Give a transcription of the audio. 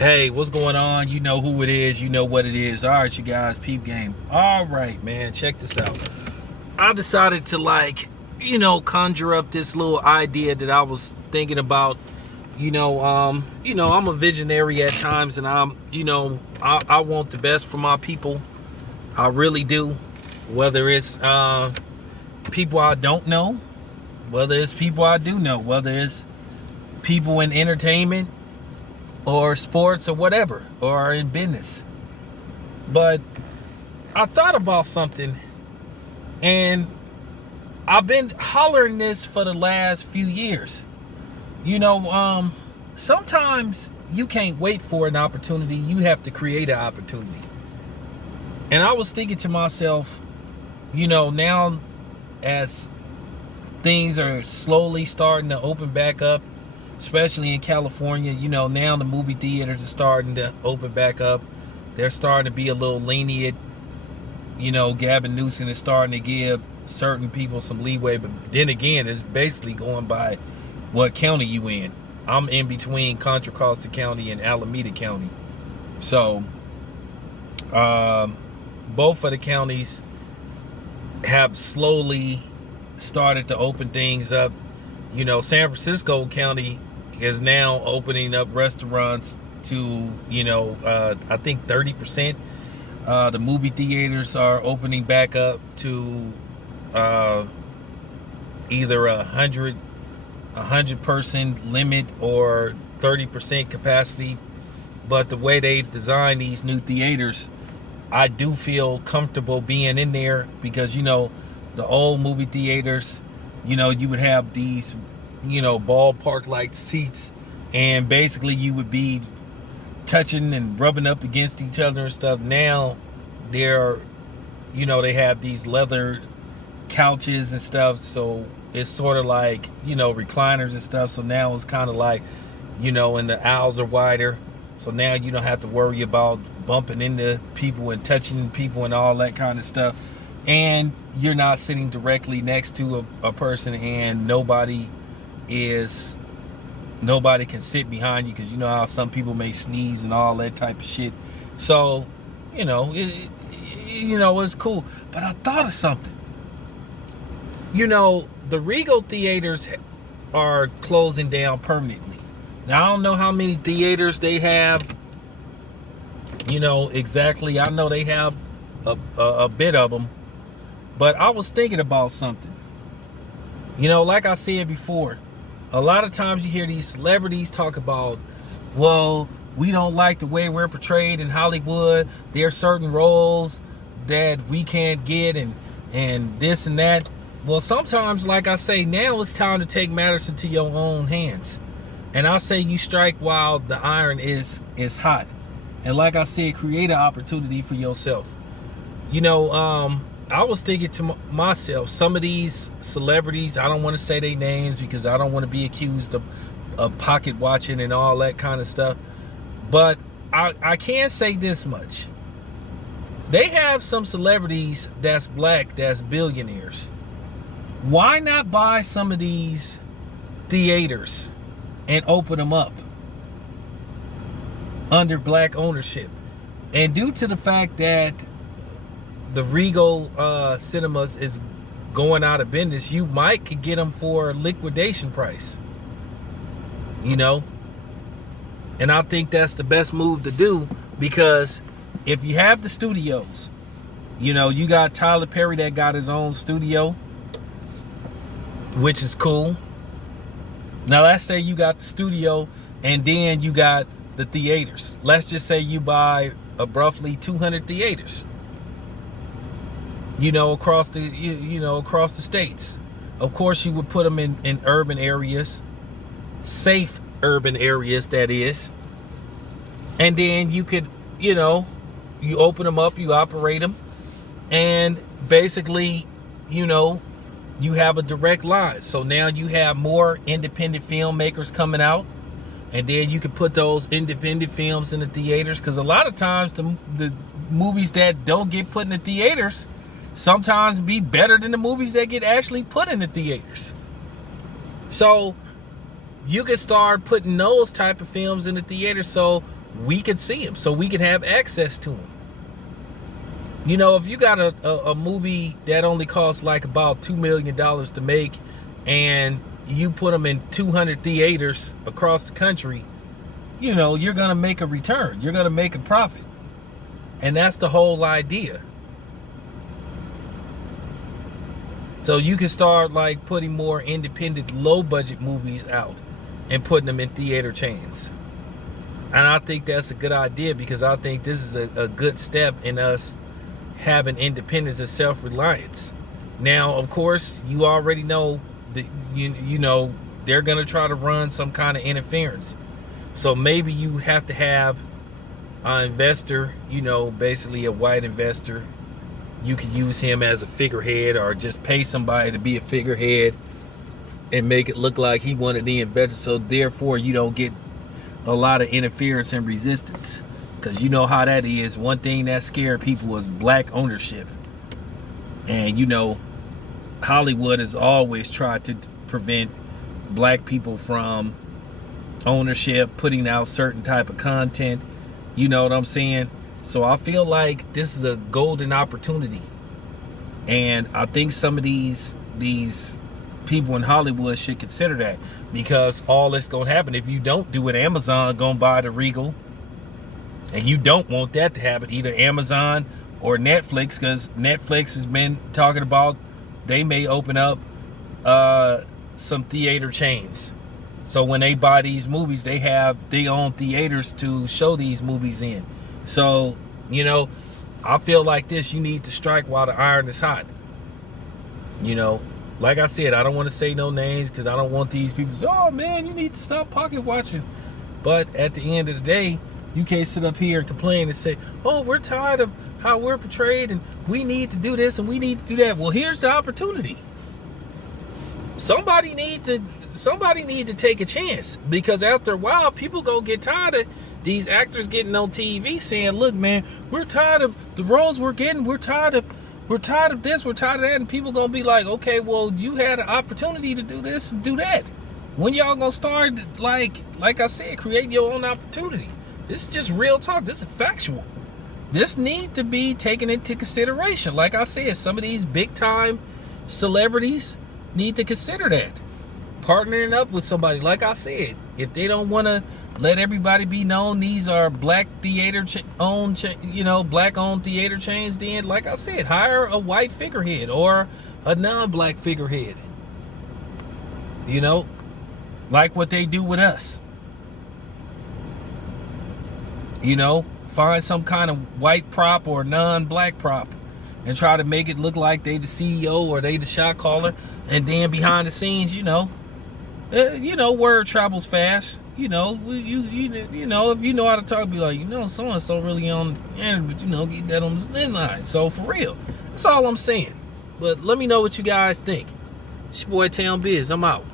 Hey, what's going on? You know who it is. You know what it is. All right, you guys, peep game. All right, man, check this out. I decided to conjure up this little idea that I was thinking about. I'm a visionary at times, and I want the best for my people. I really do. Whether it's people I don't know, whether it's people I do know, whether it's people in entertainment or sports or whatever, or in business. But I thought about something, and I've been hollering this for the last few years. Sometimes you can't wait for an opportunity, you have to create an opportunity. And I was thinking to myself, now as things are slowly starting to open back up, especially in California, now the movie theaters are starting to open back up. They're starting to be a little lenient. Gavin Newsom is starting to give certain people some leeway, but then again, it's basically going by what county you in. I'm in between Contra Costa County and Alameda County. So, both of the counties have slowly started to open things up. San Francisco County is now opening up restaurants to, I think 30%. The movie theaters are opening back up to either a 100 person limit or 30% capacity. But the way they design these new theaters, I do feel comfortable being in there because, the old movie theaters, you would have these ballpark like seats, and basically you would be touching and rubbing up against each other and stuff. Now they have these leather couches and stuff, so it's sort of like recliners and stuff. So now it's kind of like and the aisles are wider, so now you don't have to worry about bumping into people and touching people and all that kind of stuff. And you're not sitting directly next to a person, and nobody can sit behind you, because how some people may sneeze and all that type of shit. So it's cool. But I thought of something. The Regal theaters are closing down permanently. Now, I don't know how many theaters they have exactly. I know they have a bit of them. But I was thinking about something. Like I said before, a lot of times you hear these celebrities talk about, well, we don't like the way we're portrayed in Hollywood. There are certain roles that we can't get, and this and that. Well, sometimes, like I say, now it's time to take matters into your own hands. And I say you strike while the iron is hot. And like I said, create an opportunity for yourself. I was thinking to myself, some of these celebrities, I don't want to say their names because I don't want to be accused of pocket watching and all that kind of stuff. But I can say this much. They have some celebrities that's black, that's billionaires. Why not buy some of these theaters and open them up under black ownership? And due to the fact that the Regal Cinemas is going out of business, you could get them for liquidation price. And I think that's the best move to do, because if you have the studios, you got Tyler Perry that got his own studio, which is cool. Now let's say you got the studio and then you got the theaters. Let's just say you buy roughly 200 theaters. Across the states. Of course, you would put them in urban areas, safe urban areas, that is. And then you could, you open them up, you operate them, and basically, you have a direct line. So now you have more independent filmmakers coming out, and then you can put those independent films in the theaters, because a lot of times the movies that don't get put in the theaters sometimes be better than the movies that get actually put in the theaters. So you can start putting those type of films in the theater. So we could see them, so we could have access to them. You know, if you got a movie that only costs like about $2 million to make, and you put them in 200 theaters across the country, you know, you're going to make a return. You're going to make a profit. And that's the whole idea. So you can start like putting more independent, low budget movies out and putting them in theater chains. And I think that's a good idea, because I think this is a good step in us having independence and self-reliance. Now, of course, you already know that you know they're going to try to run some kind of interference. So maybe you have to have an investor, you know, basically a white investor. You could use him as a figurehead, or just pay somebody to be a figurehead and make it look like he wanted the investor. So therefore, you don't get a lot of interference and resistance. Because you know how that is. One thing that scared people was black ownership. And you know, Hollywood has always tried to prevent black people from ownership, putting out certain type of content. You know what I'm saying? So I feel like this is a golden opportunity. And I think some of these people in Hollywood should consider that, because all that's going to happen if you don't do it, Amazon going to buy the Regal. And you don't want that to happen, either Amazon or Netflix, because Netflix has been talking about they may open up some theater chains. So when they buy these movies, they have their own theaters to show these movies in. So, you know, I feel like this, you need to strike while the iron is hot. You know, like I said, I don't want to say no names, because I don't want these people to say, oh man, you need to stop pocket watching. But at the end of the day, you can't sit up here and complain and say, oh, we're tired of how we're portrayed and we need to do this and we need to do that. Well, here's the opportunity. Somebody need to take a chance, because after a while, people gonna get tired of these actors getting on TV saying, look, man, we're tired of the roles we're getting. We're tired of this. We're tired of that. And people gonna be like, okay, well, you had an opportunity to do this and do that. When y'all gonna start, like I said, create your own opportunity? This is just real talk. This is factual. This needs to be taken into consideration. Like I said, some of these big time celebrities need to consider that. Partnering up with somebody, like I said, if they don't want to let everybody be known these are black theater black owned theater chains, then like I said, hire a white figurehead or a non-black figurehead. You know, like what they do with us. You know, find some kind of white prop or non-black prop and try to make it look like they the CEO or they the shot caller, and then behind the scenes, word travels fast. You know, you know, if you know how to talk, be like, so and so really on the end, but get that on the line. So for real, that's all I'm saying. But let me know what you guys think. It's your boy Town Biz. I'm out.